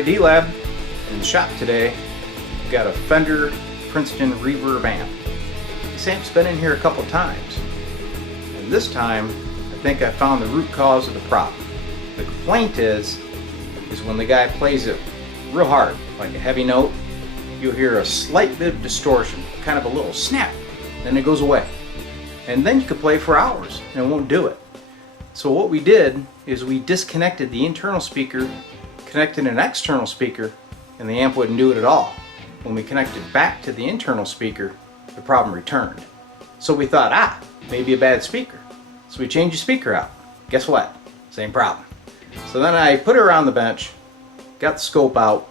Ray D-Lab. In the shop today, we've got a Fender Princeton Reverb amp. This amp's been in here a couple times, and this time I think I found the root cause of the problem. The complaint is when the guy plays it real hard, like a heavy note, you'll hear a slight bit of distortion, kind of a little snap, then it goes away. And then you could play for hours and it won't do it. So what we did is we disconnected the internal speaker, connected an external speaker, and the amp wouldn't do it at all. When we connected back to the internal speaker, the problem returned. So we thought, maybe a bad speaker. So we changed the speaker out. Guess what? Same problem. So then I put her on the bench, got the scope out,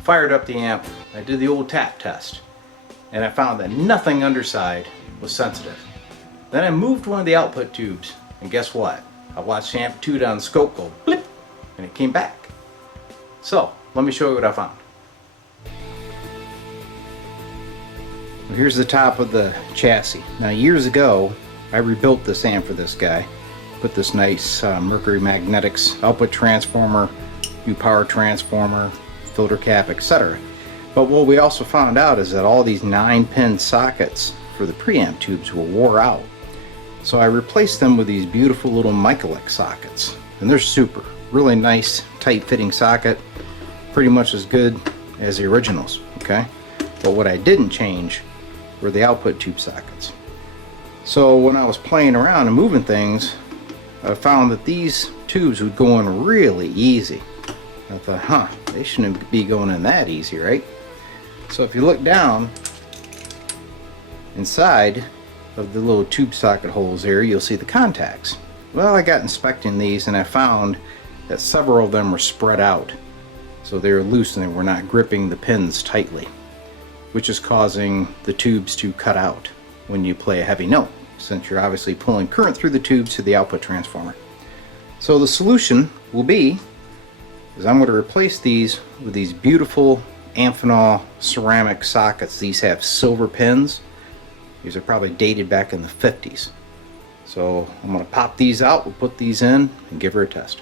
fired up the amp, I did the old tap test, and I found that nothing underside was sensitive. Then I moved one of the output tubes, and guess what? I watched the amplitude on the scope go blip, and it came back. So, let me show you what I found. Well, here's the top of the chassis. Now years ago, I rebuilt this amp for this guy. Put this nice Mercury Magnetics output transformer, new power transformer, filter cap, etc. But what we also found out is that all these 9-pin sockets for the preamp tubes were wore out. So I replaced them with these beautiful little Michelix sockets, and they're super. Really nice, tight-fitting socket, pretty much as good as the originals, okay? But what I didn't change were the output tube sockets. So when I was playing around and moving things, I found that these tubes would go in really easy. I thought, they shouldn't be going in that easy, right? So if you look down inside of the little tube socket holes here, you'll see the contacts. Well, I got inspecting these and I found that several of them were spread out. So they were loose and they were not gripping the pins tightly, which is causing the tubes to cut out when you play a heavy note, since you're obviously pulling current through the tubes to the output transformer. So the solution will be I'm going to replace these with these beautiful Amphenol ceramic sockets. These have silver pins. These are probably dated back in the 50s. So I'm going to pop these out, we'll put these in and give her a test.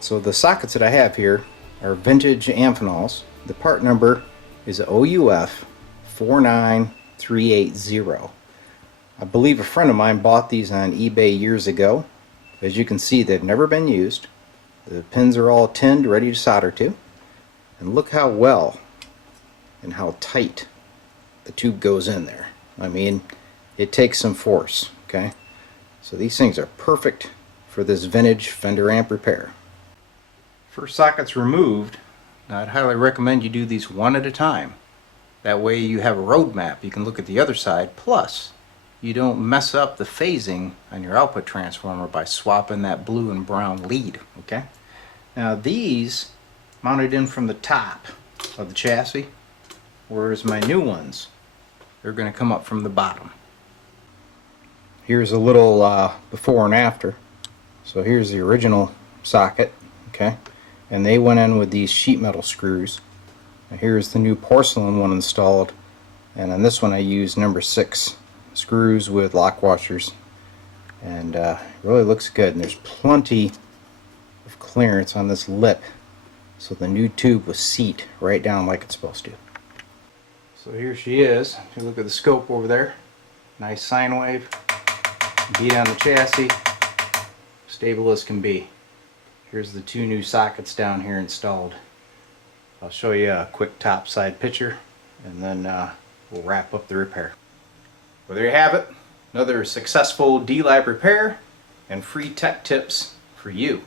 So the sockets that I have here are vintage Amphenols. The part number is OUF 49380. I believe a friend of mine bought these on eBay years ago. As you can see, they've never been used. The pins are all tinned, ready to solder to. And look how well and how tight the tube goes in there. I mean, it takes some force, okay? So these things are perfect for this vintage Fender amp repair. First socket's removed. Now I'd highly recommend you do these one at a time. That way you have a road map. You can look at the other side. Plus, you don't mess up the phasing on your output transformer by swapping that blue and brown lead, okay? Now these mounted in from the top of the chassis, whereas my new ones, they're going to come up from the bottom. Here's a little before and after. So here's the original socket, okay? And they went in with these sheet metal screws. And here's the new porcelain one installed. And on this one I used number 6 screws with lock washers. And it really looks good. And there's plenty of clearance on this lip. So the new tube will seat right down like it's supposed to. So here she is. If you look at the scope over there, nice sine wave, beat on the chassis, stable as can be. Here's the 2 new sockets down here installed. I'll show you a quick top side picture and then we'll wrap up the repair. Well, there you have it. Another successful D-Lab repair and free tech tips for you.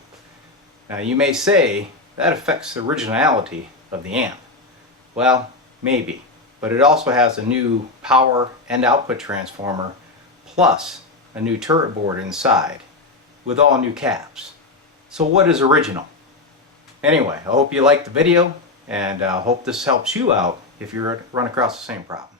Now you may say that affects the originality of the amp. Well, maybe. But it also has a new power and output transformer plus a new turret board inside with all new caps. So what is original? Anyway, I hope you liked the video and I hope this helps you out if you run across the same problem.